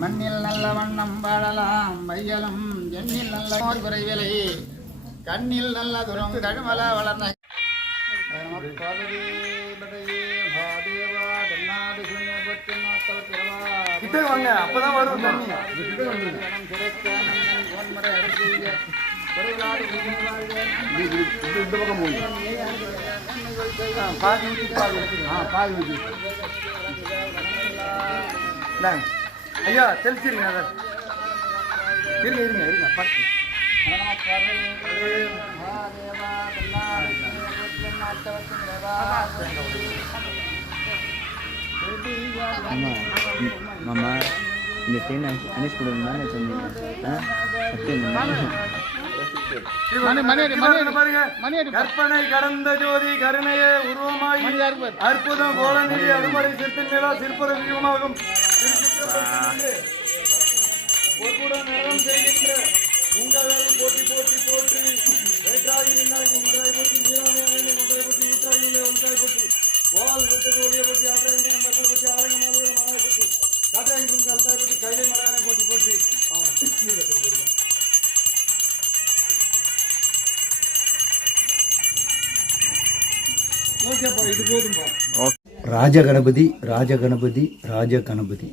மண்ணில் நல்ல வண்ணம் வாழலாம் மையலும் எண்ணில் நல்ல விரைவிலை கண்ணில் நல்ல துரம் கழுமல வளர்ந்த அப்பதான் வரும் தண்ணி இந்த பக்கம் ஐயா தெளிச்சிருங்க இருங்க இருங்க இருங்க பார்த்து மாமா இந்த தேன் அனிஷ் கூட இருந்தானே சொன்னீங்க கற்பனை கடந்த ஜோதி கருணையே உருவமாய் அற்புதம் கோலநிதி அருமறை சிற்பின் நிலா சிற்பர வியூகமாகும் நிறம் செய்கின்ற உங்கள் போட்டி போட்டி போட்டு வேற்றாகி ஒன்றாய் போட்டி நீராமையான ஒன்றாய் போட்டி ஊற்றாகி ஒன்றாய் போட்டி ஓவால் விட்டது ஒளியை பற்றி ஆற்றாங்க மரணை பற்றி ஆரங்கமாக மனாய் போட்டி காற்றாங்க கல்தாய் போட்டி கைலை மலையான போட்டி போட்டி ஓகேப்பா இது போதும்பா. ராஜகணபதி ராஜகணபதி ராஜகணபதி